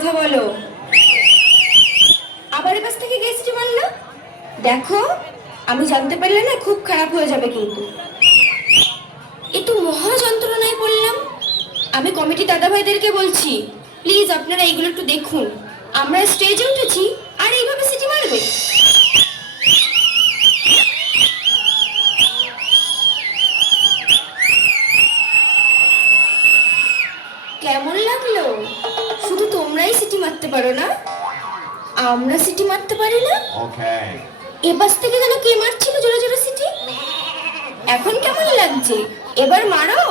কথা বলো। আবার এ পাশ থেকে কে সিটি মারলো? দেখো, আমি জানতে পারলে না খুব খারাপ হয়ে যাবে কিন্তু। এ তো মহা যন্ত্রণায় পড়লাম। আমি কমিটি দাদা ভাইদেরকে বলছি, প্লিজ আপনারা এইগুলো একটু দেখুন। আমরা স্টেজে উঠেছি আর এইভাবে সিটি মারবে? কেমন লাগলো? শুধু তোমরাই সিটি মারতে পারো না, আমরা সিটি মারতে পারি না? এপাশ থেকে যেন কে মারছিল জোরে জোরে সিটি। এখন কেমন লাগছে? এবার মারো।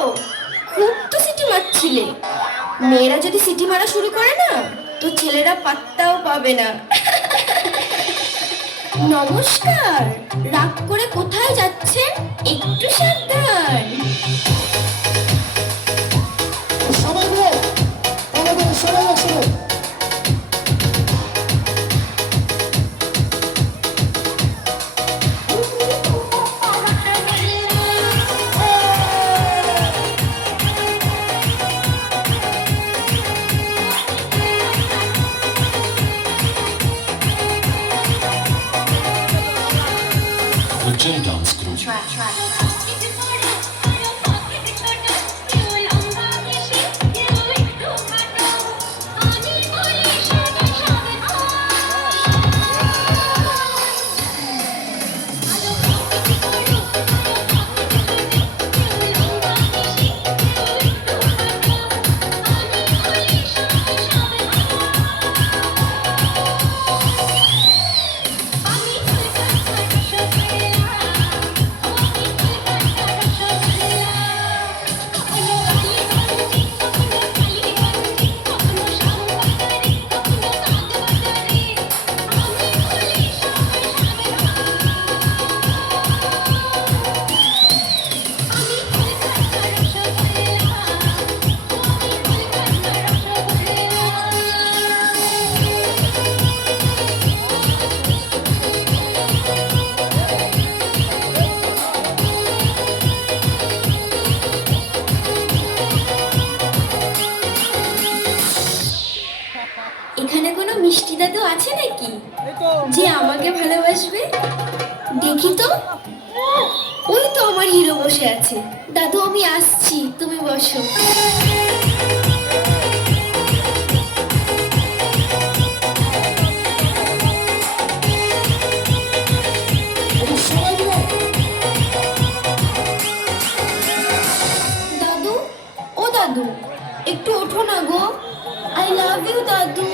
খুব তো সিটি মারছিলে। মেয়েরা যদি সিটি মারা শুরু করে না, তো ছেলেরা পাত্তাও পাবে না। নমস্কার, রাগ করে কোথায় যাচ্ছেন? একটু সাবধান। সবাই মিলে আমাদের সবাই একসাথে J Dance Group. এখানে কোনো মিষ্টি দাদু আছে নাকি যে আমাকে ভালোবাসবে? দেখি তো। ওই তো আমার হিরো বসে আছে। দাদু আমি আসছি, তুমি বসো। সবাই মিলে দাদু, ও দাদু, একটু ওঠো না গো। আই লাভ ইউ দাদু।